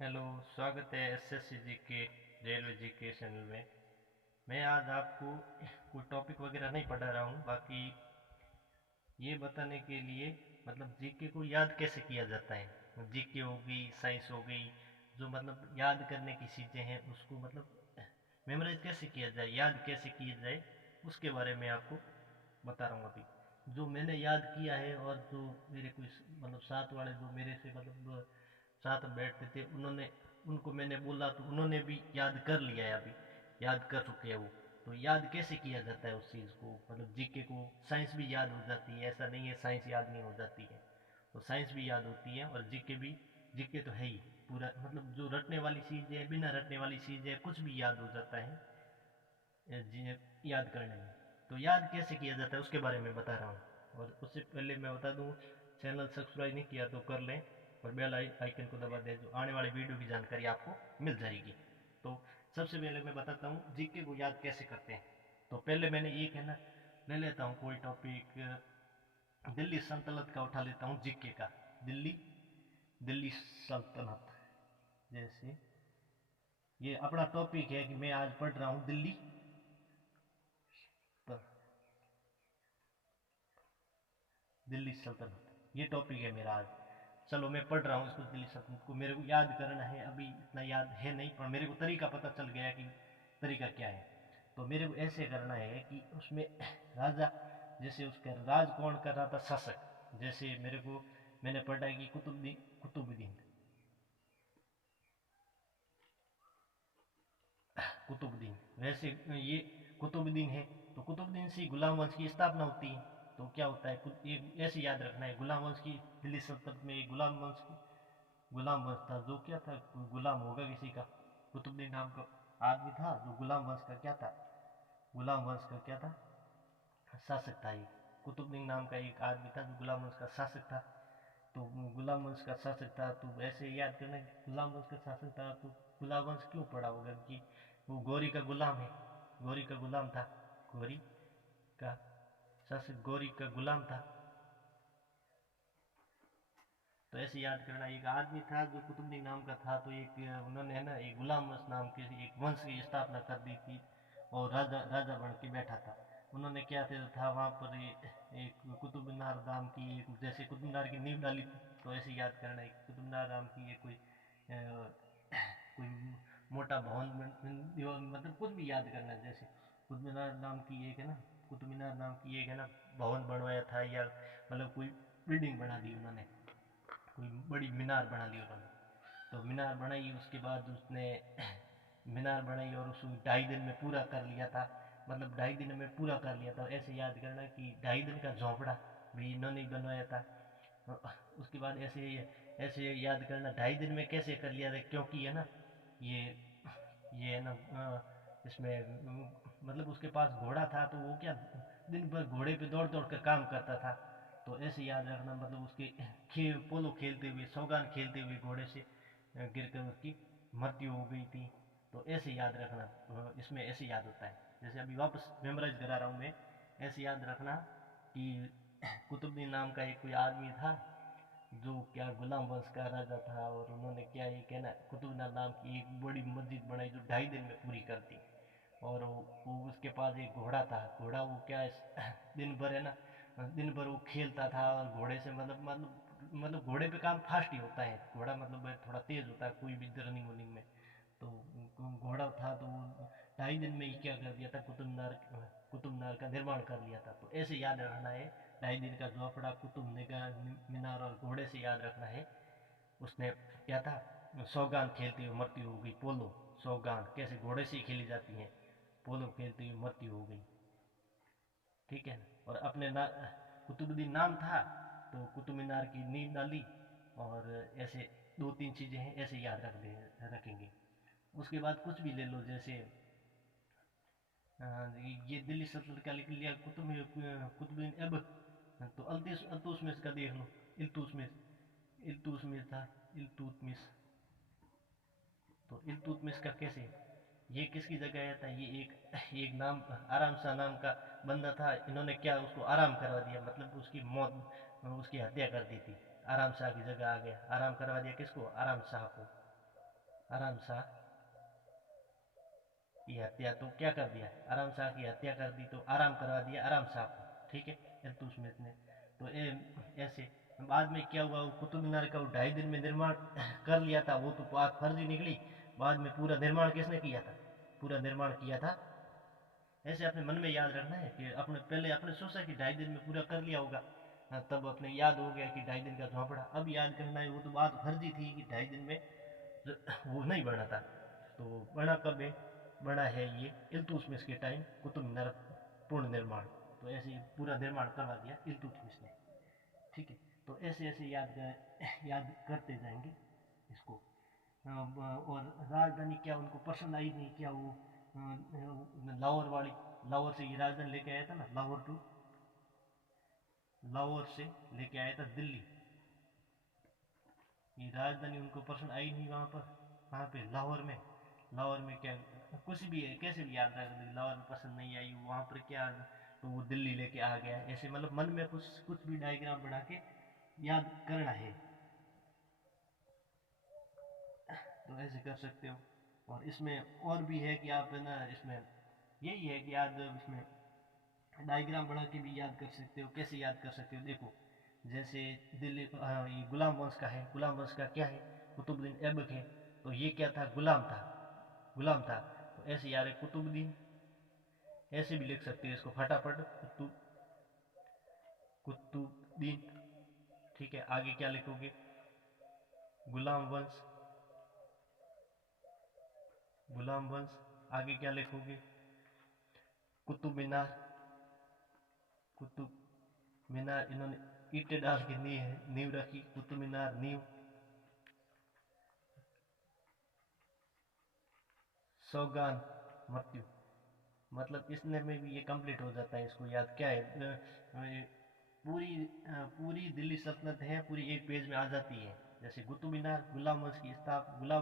Hello. स्वागत है SSC जी के रेलवे जी के चैनल में। मैं आज आपको कोई टॉपिक वगैरह नहीं पढ़ा रहा हूँ, बाकी ये बताने के लिए मतलब जीके को याद कैसे किया जाता है। जीके हो गई, साइंस हो गई, जो मतलब याद करने की चीज़ें हैं उसको मतलब मेमोराइज कैसे किया जाए, याद कैसे किया जाए, उसके बारे में आपको बता रहा हूँ अभी। जो मैंने याद किया है और जो मेरे कुछ मतलब साथ वाले जो मेरे से मतलब साथ में बैठते थे, उन्होंने उनको मैंने बोला तो उन्होंने भी याद कर लिया है, अभी याद कर चुके हैं वो। तो याद कैसे किया जाता है उस चीज़ को, मतलब जीके को। साइंस भी याद हो जाती है, ऐसा नहीं है साइंस याद नहीं हो जाती है। तो साइंस भी याद होती है और जीके भी। जीके तो है ही पूरा, मतलब जो रटने वाली चीज़ है, बिना रटने वाली चीज़ है, कुछ भी याद हो जाता है याद करने में। तो याद कैसे किया जाता है उसके बारे में बता रहा हूँ। और उससे पहले मैं बता दूँ, चैनल सब्सक्राइब नहीं किया तो कर लें और बेल आइकन को दबा दें, जो आने वाली वीडियो की जानकारी आपको मिल जाएगी। तो सबसे पहले मैं बताता हूँ जीके को याद कैसे करते हैं। तो पहले मैंने एक है ना ले लेता हूँ कोई टॉपिक, दिल्ली सल्तनत का उठा लेता हूँ जीके का। दिल्ली दिल्ली सल्तनत, जैसे ये अपना टॉपिक है कि मैं आज पढ़ रहा हूँ दिल्ली दिल्ली सल्तनत, ये टॉपिक है मेरा आज। चलो मैं पढ़ रहा हूँ इसको, दिल्ली सल्तनत को मेरे को याद करना है। अभी इतना याद है नहीं, पर मेरे को तरीका पता चल गया कि तरीका क्या है। तो मेरे को ऐसे करना है कि उसमें राजा, जैसे उसका राज कौन कर रहा था, शासक। जैसे मेरे को मैंने पढ़ा है कि कुतुबुद्दीन कुतुबुद्दीन वैसे ये कुतुबुद्दीन है। तो कुतुबुद्दीन से गुलाम वंश की स्थापना होती है। तो क्या होता है, एक ऐसे याद रखना है, गुलाम वंश की दिल्ली सल्तनत में एक गुलाम वंश था। जो क्या था, गुलाम होगा किसी का। कुतुबुद्दीन नाम का आदमी था जो गुलाम वंश का क्या था, गुलाम वंश का क्या था, शासक था। एक कुतुबुद्दीन नाम का एक आदमी था जो गुलाम वंश का शासक था। तो गुलाम वंश का शासक था, तो ऐसे याद करना कि गुलाम वंश का शासक था। तो गुलाम वंश क्यों पड़ा होगा कि वो गौरी का गुलाम है, गौरी का गुलाम था, गौरी का शासक गौरी का गुलाम था। तो ऐसे याद करना, एक आदमी था जो कुतुबुद्दीन नाम का था। तो एक उन्होंने है ना एक गुलाम वंश नाम के एक वंश की स्थापना कर दी थी, और राजा राजा बन के बैठा था। उन्होंने क्या था वहाँ पर एक कुतुब मीनार नाम की एक, जैसे कुतुब मीनार की नींव डाली थी। तो ऐसे याद करना है कुतुब मीनार नाम की ये कोई मोटा भवन मतलब कुछ भी याद करना है। जैसे कुतुब मीनार नाम की एक है ना, कुतुब मीनार नाम की एक है ना भवन बनवाया था, या मतलब कोई बिल्डिंग बना दी उन्होंने, कोई बड़ी मीनार बना ली उन्होंने। तो मीनार बनाई, उसके बाद उसने मीनार बनाई और उसको 2.5 दिन में पूरा कर लिया था। मतलब 2.5 दिन में पूरा कर लिया था। ऐसे याद करना कि 2.5 दिन का झोंपड़ा भी इन्होंने ही बनवाया था। उसके बाद ऐसे याद करना 2.5 दिन में कैसे कर लिया था, क्योंकि है ना ये ये है ना इसमें मतलब उसके पास घोड़ा था, तो वो क्या दिन भर घोड़े पे दौड़ दौड़ कर काम करता था। तो ऐसे याद रखना, मतलब उसके पोलो खेलते हुए, सौगान खेलते हुए घोड़े से गिर कर उसकी मृत्यु हो गई थी। तो ऐसे याद रखना, इसमें ऐसे याद होता है। जैसे अभी वापस मेमोराइज करा रहा हूँ मैं। ऐसे याद रखना कि कुतुबुद्दीन नाम का एक कोई आदमी था जो क्या गुलाम वंश का राजा था, और उन्होंने क्या ये कहना कुतुब मीनार नाम की एक बड़ी मस्जिद बनाई जो 2.5 दिन में पूरी कर दी। और वो उसके पास एक घोड़ा था। घोड़ा वो क्या दिन भर है ना, दिन भर वो खेलता था, और घोड़े से मतलब घोड़े पे काम फास्ट ही होता है। घोड़ा मतलब थोड़ा तेज होता है कोई भी रनिंग वनिंग में। तो घोड़ा था, तो वो 2.5 दिन में ही क्या कर दिया था, कुतुब मीनार का निर्माण कर लिया था। तो ऐसे याद रखना है, 2.5 दिन का झोपड़ा, कुतुब मीनार, और घोड़े से याद रखना है। उसने क्या था, सौगान खेलते हुए मृत्यु हो गई। पोलो, सौगान कैसे घोड़े से ही खेली जाती है, पोलो खेलते हुए मृत्यु हो गई। ठीक है ना। और अपने कुतुबुद्दीन नाम था, तो कुतुब मीनार की नींव डाली। और ऐसे 2-3 चीजें हैं, ऐसे याद रखेंगे। उसके बाद कुछ भी ले लो, जैसे ये दिल्ली सल्तनत का लिख लिया कुतुबुद्दीन ऐबक। तो अल्तुतमिश का देख लो, इल्तुतमिश, इल्तुतमिश था, इल्तुतमिश। तो इल्तुतमिश का कैसे, ये किसकी जगह आया था, ये एक एक नाम आराम शाह नाम का बंदा था। इन्होंने क्या उसको आराम करवा दिया, मतलब उसकी मौत, उसकी हत्या कर दी थी। आराम शाह की जगह आ गया, आराम करवा दिया किसको, आराम शाह को। आराम शाह की हत्या, तो क्या कर दिया, आराम शाह की हत्या कर दी, तो आराम करवा दिया आराम शाह को, ठीक है, इल्तुतमिश ने। तो ऐसे बाद में क्या हुआ, वो कुतुब मीनार का वो 2.5 दिन में निर्माण कर लिया था, वो तो बात फर्जी निकली। बाद में पूरा निर्माण किसने किया था, पूरा निर्माण किया था। ऐसे अपने मन में याद रखना है कि अपने पहले अपने सोचा कि 2.5 दिन में पूरा कर लिया होगा, हाँ, तब अपने याद हो गया कि 2.5 दिन का झोंपड़ा, अब याद करना है, वो तो बात फर्जी थी कि 2.5 दिन में वो नहीं बना था। तो बना कब है, बना है ये इल्तुतमिश के टाइम कुतुब मीनार पूर्ण निर्माण। तो ऐसे ही पूरा निर्माण करवा दिया इल्तुतमिश ने, ठीक है। तो ऐसे ऐसे याद करते जाएंगे इसको। और राजधानी क्या उनको पसंद आई नहीं क्या, वो लाहौर वाली, लाहौर से ये राजधानी लेके आया था ना, लाहौर टू, लाहौर से लेके आया था दिल्ली, ये राजधानी उनको पसंद आई नहीं वहाँ पर, वहाँ पे लाहौर में, लाहौर में क्या, कुछ भी है कैसे भी याद रख लो, लाहौर में पसंद नहीं आई वहाँ पर क्या, तो वो दिल्ली लेके आ गया, ऐसे मतलब मन में कुछ कुछ भी डायग्राम बना के याद करना है, तो ऐसे कर सकते हो। और इसमें और भी है कि आप है ना, इसमें यही है कि याद इसमें डायग्राम बना के भी याद कर सकते हो, कैसे याद कर सकते हो, देखो जैसे दिल्ली, ये गुलाम वंश का है, गुलाम वंश का क्या है, कुतुबुद्दीन ऐबक है, तो ये क्या था, गुलाम था, गुलाम था। तो ऐसे यार कुतुबुद्दीन, ऐसे भी लिख सकते हैं इसको फटाफट, कुतुबुद्दीन, ठीक है। आगे क्या लिखोगे, गुलाम वंश, गुलाम वंश, आगे क्या लिखोगे, कुतुब मीनार, कुतुब मीनार, इन्होंने ईंटें डाल के नींव रखी, कुतुब मीनार नींव, सौगान मृत्यु, मतलब इसने में भी ये कंप्लीट हो जाता है, इसको याद क्या है, पूरी पूरी दिल्ली सल्तनत है पूरी एक पेज में आ जाती है। जैसे कुतुब मीनार, गुलाम वंश की स्थापना,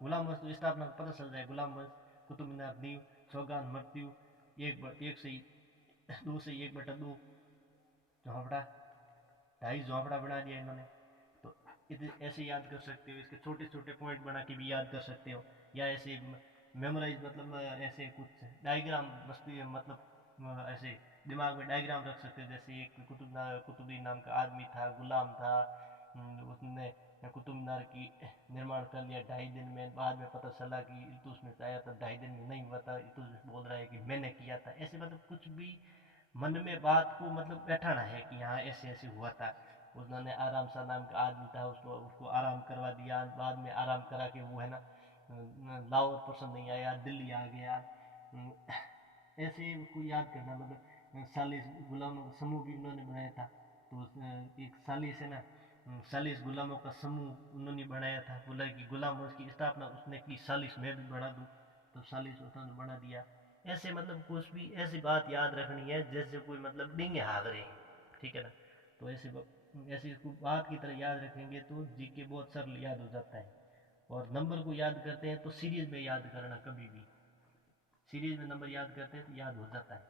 गुलाम वंश तो स्थापना पता चल जाए, गुलाम वंश, कुतुब मीनार नींव, सौगान मृत्यु, एक से 2 झोंपड़ा, 2.5 झोंपड़ा बना दिया इन्होंने। तो ऐसे याद कर सकते हो, इसके छोटे छोटे पॉइंट बना के भी याद कर सकते हो, या ऐसे मेमोराइज, मतलब ऐसे कुछ डायग्राम मस्ती, मतलब ऐसे दिमाग में डायग्राम रख सकते हो। जैसे एक कुतुबुद्दीन नाम का आदमी था, गुलाम था, उसने कुतुब मीनार की निर्माण कर लिया 2.5 दिन में, बाद में पता चला कि इल्तुतमिश आया तो 2.5 दिन में नहीं हुआ था, इल्तुतमिश बोल रहा है कि मैंने किया था, ऐसे मतलब कुछ भी मन में बात को मतलब बैठाना है कि हाँ ऐसे ऐसे हुआ था। उन्होंने आराम सा नाम का आदमी था, उसको उसको आराम करवा दिया, बाद में आराम करा के वो है ना लाहौर पसंद नहीं आया, दिल्ली आ गया। ऐसे उसको याद करना, मतलब 40 गुलामों का समूह भी उन्होंने बनाया था। तो एक 40 है ना, 40 गुलामों का समूह उन्होंने बनाया था, बोला कि गुलाम वंश की स्थापना उसने की, 40 मैं भी बना दूँ, तो 40 उन्होंने बना दिया। ऐसे मतलब कुछ भी ऐसी बात याद रखनी है जैसे कोई मतलब डिंगे हाँक रहे हैं, ठीक है ना। तो ऐसे इसको बात की तरह याद रखेंगे तो जीके बहुत सरल याद हो जाता है। और नंबर को याद करते हैं तो सीरीज में याद करना, कभी भी सीरीज में नंबर याद करते हैं तो याद हो जाता है।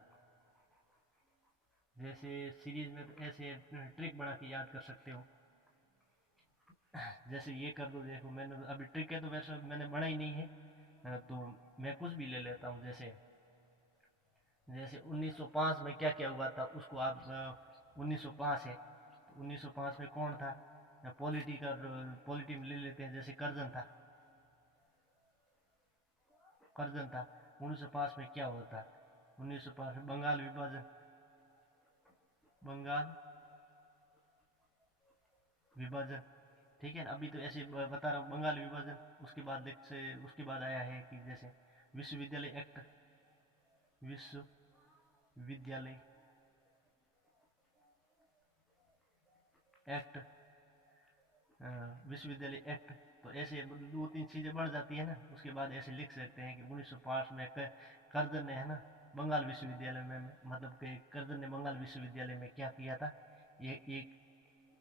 जैसे सीरीज में तो ऐसे ट्रिक बना के याद कर सकते हो, जैसे ये कर दो, देखो मैंने अभी ट्रिक है तो वैसे मैंने बनाई नहीं है, तो मैं कुछ भी ले लेता हूँ। जैसे जैसे 1905 में क्या क्या हुआ था उसको आप 1905 है, 1905 में कौन था, पॉलिटी में ले लेते हैं, जैसे करजन था। 1905 में क्या हुआ था, 1905 में बंगाल विभाजन, बंगाल विभाजन, ठीक है ना। अभी तो ऐसे बता रहा हूँ बंगाल विभाजन, उसके बाद से उसके बाद आया है कि जैसे विश्वविद्यालय एक्ट, विश्वविद्यालय एक्ट, विश्वविद्यालय एक्ट। तो ऐसे 2-3 चीज़ें बढ़ जाती है ना, उसके बाद ऐसे लिख सकते हैं कि 1905 में कर्जन ने है ना बंगाल विश्वविद्यालय में, मतलब कि कर्जन ने बंगाल विश्वविद्यालय में क्या किया था, ये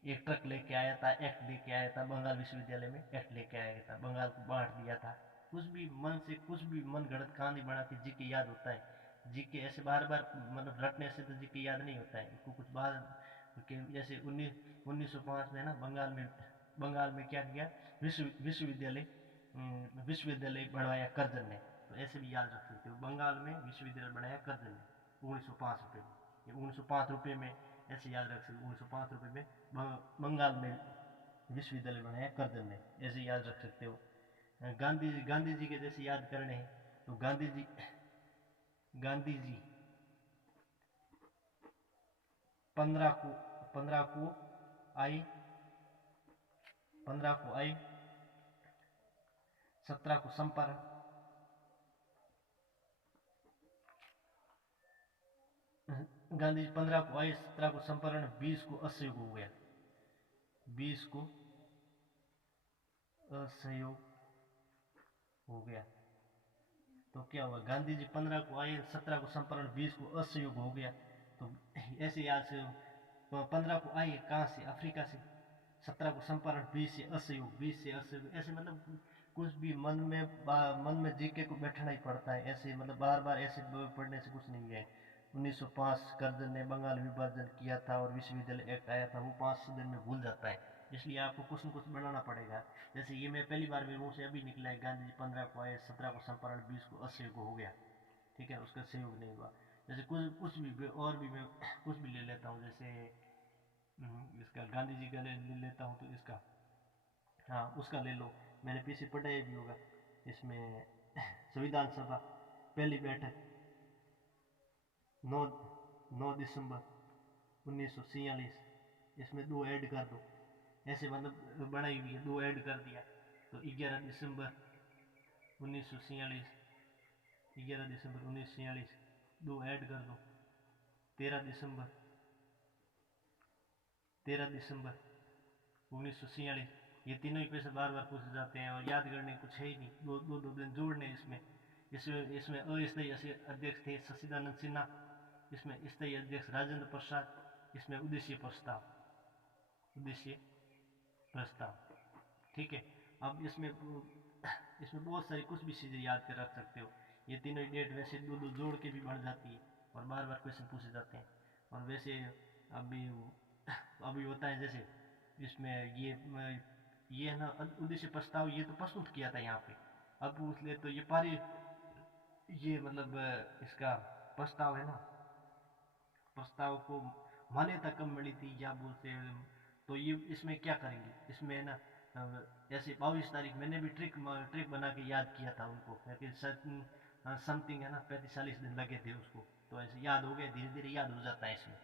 एक ट्रक लेके आया था, एक्ट लेके आया था, बंगाल विश्वविद्यालय में एक्ट लेके आया था, बंगाल को बांट दिया था। कुछ भी मन से कुछ भी मन गढ़ंत कहानी बना के जीके याद होता है। जीके ऐसे बार बार मतलब रटने से तो जीके याद नहीं होता है, इसको कुछ बार जैसे 1905 में ना बंगाल में क्या किया, विश्वविद्यालय विश्वविद्यालय बनवाया कर्जन ने, तो ऐसे भी याद रख सकते हो। बंगाल में विश्वविद्यालय बनाया कर्जन ने 1905 रुपये में, ये 1905 रुपये में, ऐसे याद रख सकते हो। 1905 रुपये में बंगाल में विश्वविद्यालय बनाया कर्जन ने, ऐसे याद रख सकते हो। गांधी जी के जैसे याद करने हैं तो गांधी जी 15 को आए 17 को संपारण, गांधी जी 15 को आए, 17 को संपारण, 20 को असहयोग हो गया, 20 को असहयोग हो गया। तो क्या हुआ, गांधी जी 15 को आए, 17 को संपारण, 20 को असहयोग हो गया। तो ऐसे याद से 15 को आए कहाँ से, अफ्रीका से, 17 को संपारण, 20 से असहयोग, 20 से असहयोग, ऐसे मतलब कुछ भी मन में जीके को बैठना ही पड़ता है। ऐसे मतलब बार बार ऐसे पढ़ने से कुछ नहीं है। 1905 कर्जन ने बंगाल विभाजन किया था और विश्वविद्यालय एक्ट आया था, वो 5 दिन में भूल जाता है, इसलिए आपको कुछ न कुछ बनाना पड़ेगा। जैसे ये मैं पहली बार मेरे मुंह से अभी निकला है, गांधी जी 15 को आए, 17 को संपारण, 20 को असहयोग हो गया, ठीक है, उसका सहयोग नहीं हुआ। जैसे कुछ भी और भी मैं कुछ भी ले लेता हूँ, जैसे इसका गांधी जी का ले लेता हूँ, तो इसका हाँ उसका ले लो, मैंने पीछे पढ़ाया भी होगा। इसमें संविधान सभा पहली बैठक 9 दिसंबर 1946, इसमें 2 ऐड कर दो, ऐसे मतलब बनाई हुई है, 2 ऐड कर दिया तो 11 दिसंबर 1946, 11 दिसंबर 1946 2 ऐड कर दो, 13 दिसंबर 1946, ये तीनों ही क्वेश्चन बार बार पूछे जाते हैं और याद करने कुछ है ही नहीं, दो दिन जोड़ने इसमें। इसमें अस्थायी अध्यक्ष थे सच्चिदानंद सिन्हा, इसमें स्थायी अध्यक्ष राजेंद्र प्रसाद, इसमें उद्देश्य प्रस्ताव, ठीक है। अब इसमें बहुत सारी कुछ भी चीज़ें याद कर रख सकते हो। ये तीनों डेट वैसे दो जोड़ के भी बढ़ जाती है और बार बार क्वेश्चन पूछे जाते हैं। और वैसे अभी होता है, जैसे इसमें ये है ना उद्देश्य प्रस्ताव, ये तो प्रस्तुत किया था यहाँ पे, अब पूछ ले तो ये मतलब इसका प्रस्ताव है ना, प्रस्ताव को मान्यता कब मिली थी या बोलते हैं, तो ये इसमें क्या करेंगे, इसमें है ना ऐसे 22 तारीख मैंने भी ट्रिक बना के याद किया था उनको, समथिंग है ना 45 दिन लगे थे उसको, तो ऐसे याद हो गया, धीरे धीरे याद हो जाता है इसमें।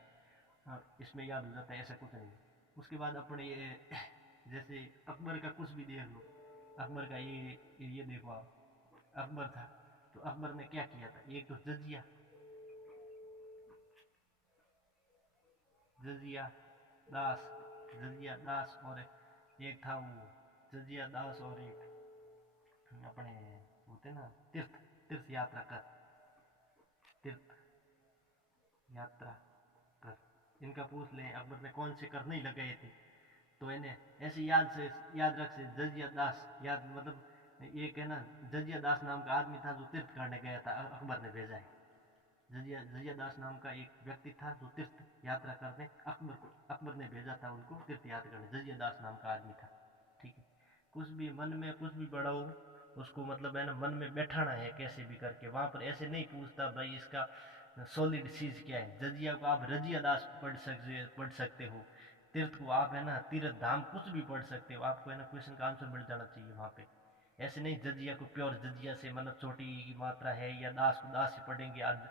हाँ इसमें याद हो जाता है, ऐसा कुछ नहीं। उसके बाद अपने ये जैसे अकबर का कुछ भी देख लो, अकबर का ये देखो आप, अकबर था तो अकबर ने क्या किया था, एक तो जजिया दास और एक था वो जजिया दास और एक अपने होते ना तीर्थ यात्रा कर, इनका पूछ लें अकबर ने कौन से कर नहीं लगाए थे, तो इन्हें ऐसे याद रख से जजिया दास याद मतलब एक है ना जजिया दास नाम का आदमी था जो तीर्थ करने गया था, अकबर ने भेजा है। जजिया दास नाम का एक व्यक्ति था जो तीर्थ यात्रा करने अकबर ने भेजा था उनको तीर्थ यात्रा करने, जजिया दास नाम का आदमी था, ठीक है। कुछ भी मन में कुछ भी बड़ा हो उसको मतलब है ना मन में बैठाना है कैसे भी करके, वहां पर ऐसे नहीं पूछता भाई इसका सॉलिड चीज क्या है। जजिया को आप रजिया दास पढ़ सकते हो, तीर्थ को आप है ना तीर्थ धाम कुछ भी पढ़ सकते हो, आपको है ना क्वेश्चन का आंसर मिल जाना चाहिए वहां पे। ऐसे नहीं जजिया को प्योर जजिया से मतलब छोटी की मात्रा है, या दास को दास से पढ़ेंगे आप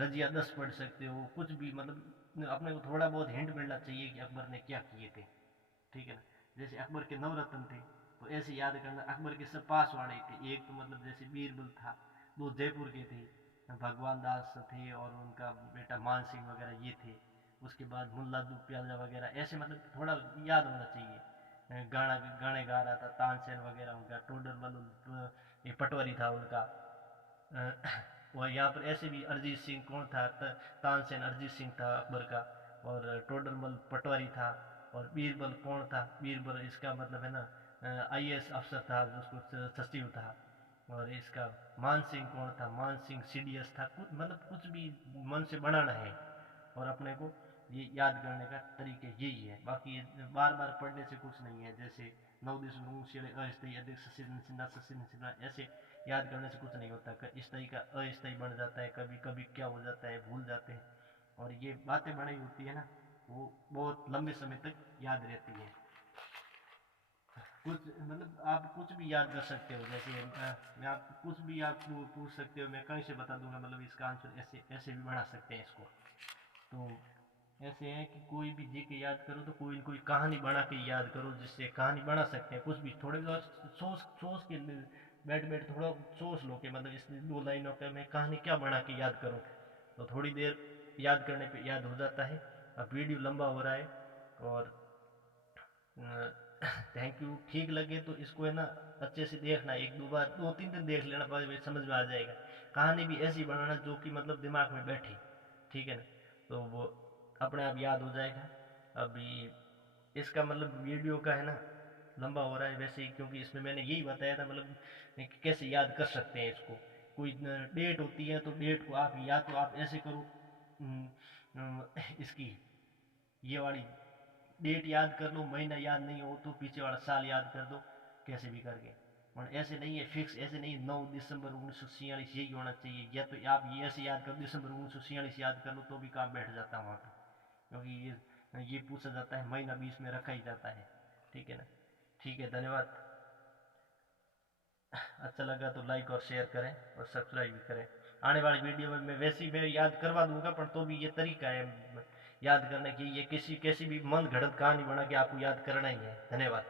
रजिया 10 पढ़ सकते हो, कुछ भी मतलब अपने को थोड़ा बहुत हिंट मिलना चाहिए कि अकबर ने क्या किए थे, ठीक है ना। जैसे अकबर के नवरत्न थे तो ऐसे याद करना, अकबर के सब पास वाले थे, एक तो मतलब जैसे बीरबल था, दो जयपुर के थे, भगवान दास थे और उनका बेटा मान सिंह वगैरह ये थे। उसके बाद मुल्ला दो प्याजा वगैरह, ऐसे मतलब थोड़ा याद होना चाहिए। गाने गा रहा था तानसेन वगैरह उनका, टोडर मल ये पटवारी था उनका। और यहाँ पर ऐसे भी अरिजीत सिंह कौन था, तानसेन अरिजीत सिंह था अकबर का, और टोडरमल पटवारी था, और बीरबल कौन था, बीरबल इसका मतलब है ना IAS अफसर था जिसको सचिव था। और इसका मान सिंह कौन था, मान सिंह CDS था, कुछ मतलब कुछ भी मन से बनाना है और अपने को ये याद करने का तरीके यही है, बाकी बार बार पढ़ने से कुछ नहीं है। जैसे 9 दिसंबर ऊंट अस्थायी अध्यक्ष सचिन सिन्हा ऐसे याद करने से कुछ नहीं होता। स्थायी का अस्थायी बन जाता है, कभी कभी क्या हो जाता है भूल जाते हैं। और ये बातें बनाई होती है ना, वो बहुत लंबे समय तक याद रहती है। कुछ मतलब आप कुछ भी याद कर सकते हो, जैसे मैं आप कुछ भी आप पूछ सकते हो, मैं कहीं से बता दूंगा, मतलब इसका आंसर ऐसे ऐसे भी बना सकते हैं इसको। तो ऐसे है कि कोई भी जी के याद करो तो कोई न कोई कहानी बना के याद करो, जिससे कहानी बना सकते हैं। कुछ भी थोड़े बहुत सोच सोच के बैठ बैठ थोड़ा सोच लो कि मतलब इस 2 लाइनों पे मैं कहानी क्या बना के याद करूं, तो थोड़ी देर याद करने पे याद हो जाता है। अब वीडियो लंबा हो रहा है और थैंक यू। ठीक लगे तो इसको है ना अच्छे से देखना, 1-2 बार 2-3 दिन देख लेना, बाद समझ में आ जाएगा। कहानी भी ऐसी बनाना जो कि मतलब दिमाग में बैठे, ठीक है ना, तो वो अपने आप याद हो जाएगा। अभी इसका मतलब वीडियो का है ना लंबा हो रहा है वैसे ही, क्योंकि इसमें मैंने यही बताया था मतलब कि कैसे याद कर सकते हैं इसको। कोई डेट होती है तो डेट को आप या तो आप ऐसे करो, इसकी ये वाली डेट याद कर लो, महीना याद नहीं हो तो पीछे वाला साल याद कर दो, कैसे भी करके। और ऐसे नहीं है फिक्स, ऐसे नहीं 9 दिसंबर 1946 यही होना चाहिए, या तो आप ये ऐसे याद कर दिसंबर 1946 याद कर लो तो भी काम बैठ जाता है वहाँ पे, क्योंकि ये पूछा जाता है, महीना बीच में रखा ही जाता है। ठीक है ना, ठीक है, धन्यवाद। अच्छा लगा तो लाइक और शेयर करें और सब्सक्राइब भी करें। आने वाली वीडियो में मैं वैसे ही मैं याद करवा दूंगा, पर तो भी ये तरीका है याद करने की, ये किसी कैसी भी मन घड़त कहानी बना के आपको याद करना ही है। धन्यवाद।